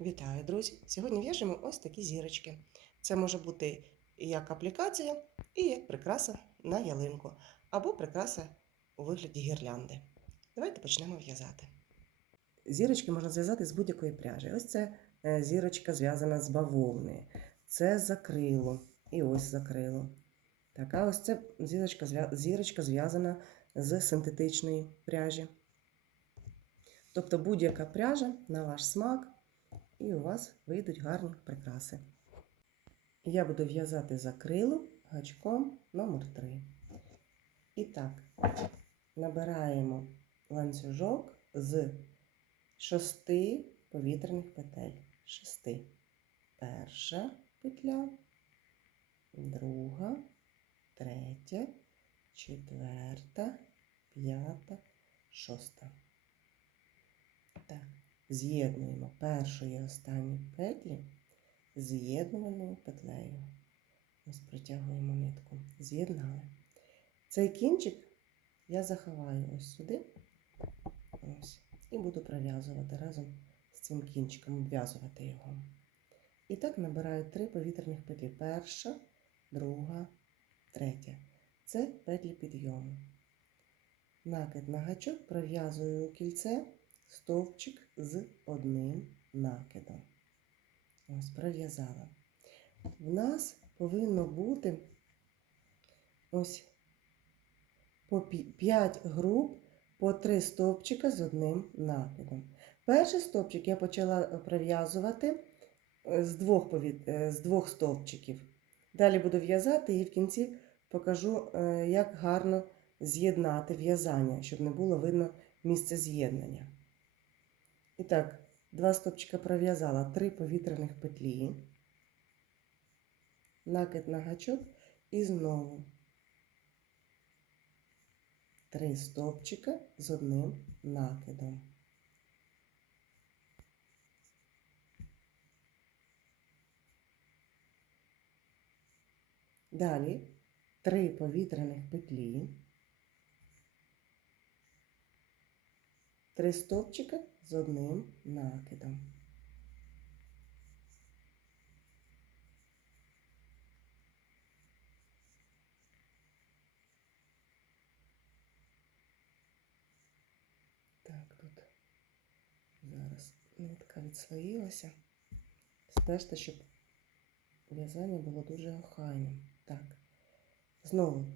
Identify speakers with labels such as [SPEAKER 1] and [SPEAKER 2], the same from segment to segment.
[SPEAKER 1] Вітаю, друзі! Сьогодні в'яжемо ось такі зірочки. Це може бути як аплікація, і як прикраса на ялинку, або прикраса у вигляді гірлянди. Давайте почнемо в'язати. Зірочки можна зв'язати з будь-якої пряжі. Ось це е, зірочка зв'язана з бавовни, це закрило, і ось закрило. Так, а ось це зірочка зв'язана з синтетичної пряжі. Тобто будь-яка пряжа на ваш смак, і у вас вийдуть гарні прикраси. Я буду в'язати закрилу гачком номер 3. І так, набираємо ланцюжок з шести повітряних петель. Шести. Перша петля, друга, третя, четверта, п'ята, шоста. Так, з'єднуємо першу і останню петлі з'єднувальною петлею. Ось протягуємо нитку. З'єднали. Цей кінчик я заховаю ось сюди. Ось. І буду пров'язувати разом з цим кінчиком, обв'язувати його. І так набираю три повітряних петлі. Перша, друга, третя. Це петлі підйому. Накид на гачок пров'язую кільце стовпчик з одним накидом. Ось пров'язала. В нас повинно бути ось по 5 груп по 3 стовпчика з одним накидом. Перший стовпчик я почала пров'язувати е, з двох, е, з двох стовпчиків. Далі буду в'язати і в кінці покажу, е, як гарно з'єднати в'язання, щоб не було видно місце з'єднання. І так, два стопчика пров'язала, три повітряних петлі, накид на гачок і знову три стовпчика з одним накидом. Далі три повітряних петлі. Три стовпчика з одним накидом. Так, тут зараз нитка відслоїлася. Стежте, щоб в'язання було дуже охайним. Так, знову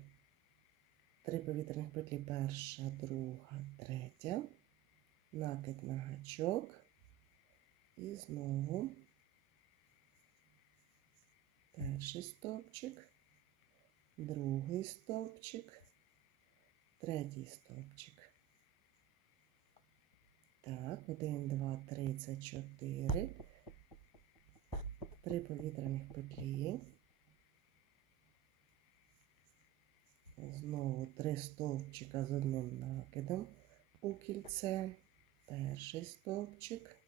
[SPEAKER 1] три повітряних петлі. Перша, друга, третя накид на гачок і знову перший стовпчик, другий стовпчик, третій стовпчик. Так, один, два, три, це чотири. Три повітряних петлі. Знову три стовпчика з одним накидом у кільце перший стовпчик,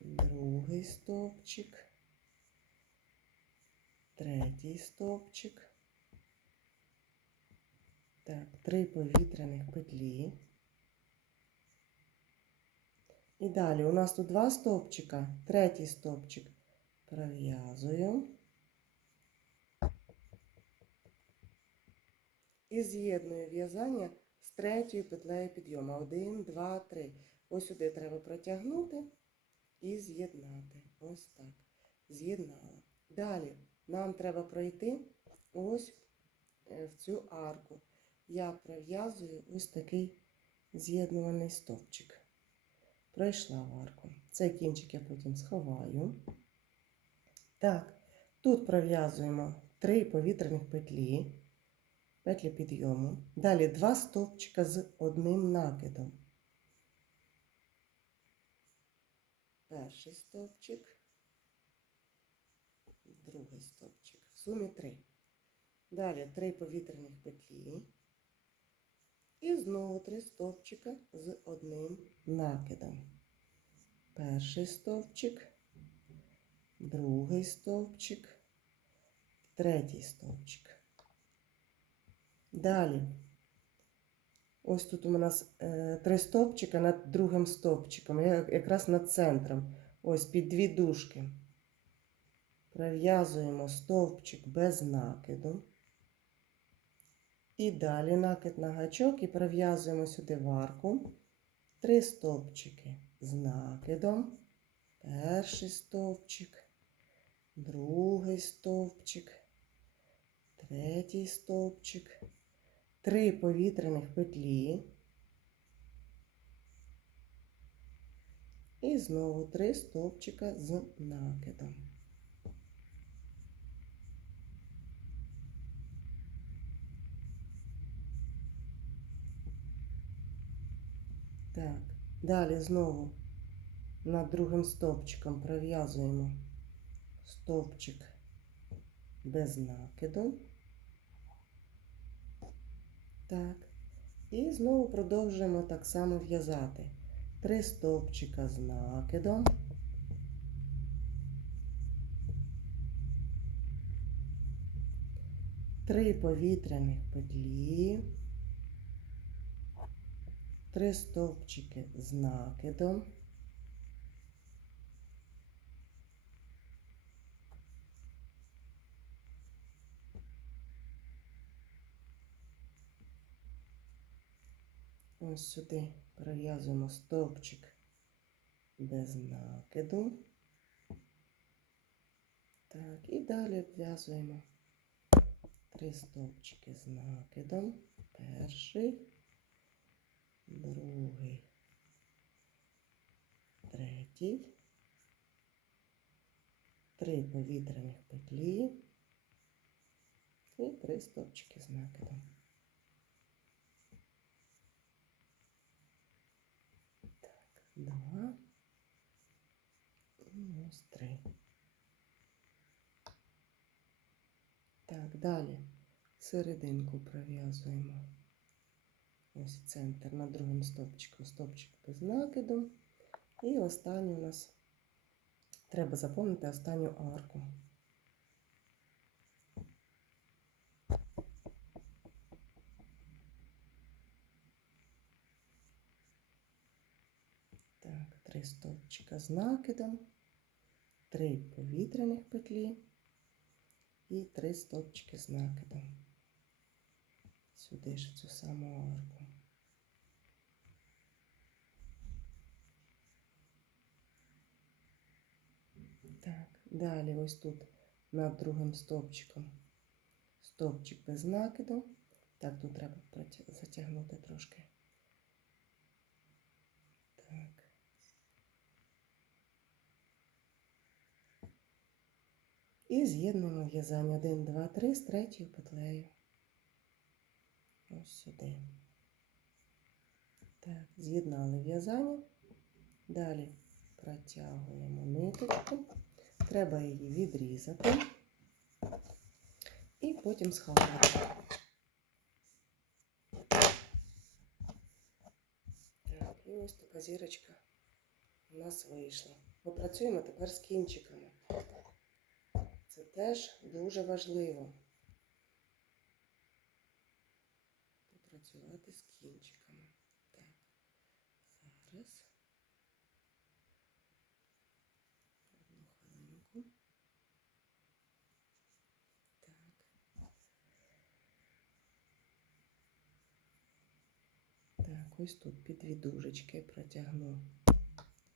[SPEAKER 1] другий стовпчик, третій стовпчик. Так, три повітряних петлі. І далі у нас тут два стовпчика, третій стовпчик пров'язую. І з'єдную в'язання третьою петлею підйому. Один, два, три. Ось сюди треба протягнути і з'єднати. Ось так. З'єднала. Далі нам треба пройти ось е, в цю арку. Я пров'язую ось такий з'єднувальний стовпчик. Пройшла в арку. Цей кінчик я потім сховаю. Так, тут пров'язуємо три повітряних петлі петлі підйому. Далі два стовпчика з одним накидом. Перший стовпчик, другий стовпчик. В сумі три. Далі три повітряних петлі. І знову три стовпчика з одним накидом. Перший стовпчик, другий стовпчик, третій стовпчик. Далі Ось тут у нас е, три стовпчика над другим стовпчиком, якраз над центром. Ось під дві дужки. Пров'язуємо стовпчик без накиду. І далі накид на гачок і пров'язуємо сюди в арку. Три стовпчики з накидом. Перший стовпчик, другий стовпчик, третій стовпчик, три повітряних петлі. І знову три стовпчика з накидом. Так, далі знову над другим стовпчиком пров'язуємо стовпчик без накиду. Так. І знову продовжуємо так само в'язати. Три стовпчика з накидом. Три повітряних петлі. Три стовпчики з накидом. Ось сюди пров'язуємо стовпчик без накиду. Так, і далі обв'язуємо три стовпчики з накидом. Перший, другий, третій, три повітряних петлі і три стовпчики з накидом. Два. І ось три. Так, далі серединку пров'язуємо. Ось центр на другим стовпчиком, Стопчик без накиду. І останню у нас треба заповнити останню арку. Три стовпчика з накидом, три повітряних петлі і три стовпчики з накидом. Сюди ж в цю саму арку. Так, далі ось тут над другим стовпчиком стовпчик без накиду. Так, тут треба затягнути трошки. Так. І з'єднуємо в'язання 1, 2, 3 з третьою петлею. Ось сюди. Так, з'єднали в'язання. Далі протягуємо ниточку. Треба її відрізати і потім сховати. Так, і ось така зірочка у нас вийшла. Попрацюємо тепер з кінчиками. Це теж дуже важливо. Попрацювати з кінчиками. Так, зараз. Одну хвилинку. Так. Так, ось тут під дві дужечки протягну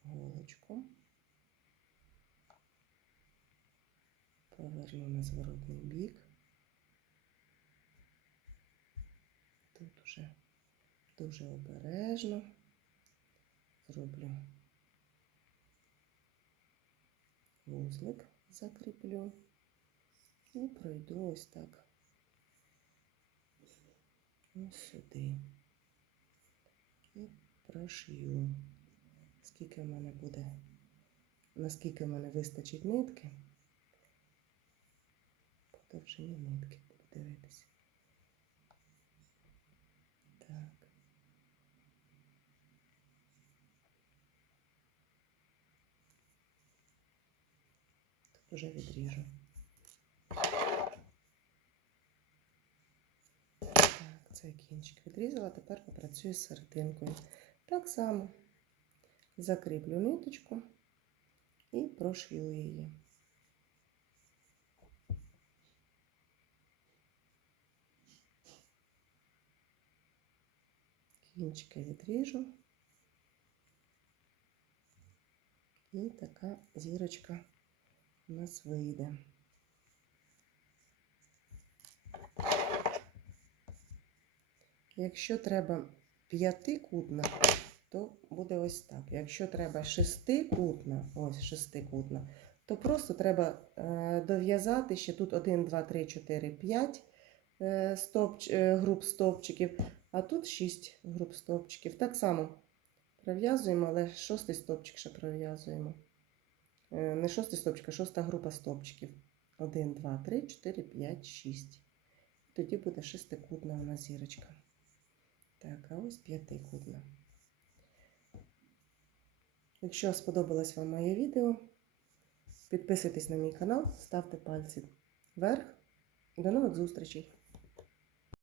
[SPEAKER 1] голочку. Поверну на зворотний бік. Тут уже дуже обережно зроблю вузлик, закріплю і пройду ось так ось сюди. І прошью. Скільки в мене буде, наскільки в мене вистачить нитки, по довжині нитки буду дивитися. Так. Тут уже відріжу. Так, оцей кінчик відрізала, тепер попрацюю з серединкою. Так само закріплю ниточку і прошью її. Кінчики відріжу. І така зірочка у нас вийде. Якщо треба п'ятикутна, то буде ось так. Якщо треба шестикутна, ось шестикутна, то просто треба е, дов'язати ще тут 1, 2, 3, 4, 5 е, стовпч, е, груп стовпчиків, а тут 6 груп стовпчиків. Так само пров'язуємо, але шостий стовпчик ще пров'язуємо. Е, не шостий стовпчик, а шоста група стовпчиків. 1, 2, 3, 4, 5, 6. Тоді буде шестикутна у нас зірочка. Так, а ось п'ятикутна. Якщо сподобалось вам моє відео, підписуйтесь на мій канал, ставте пальці вверх до нових зустрічей!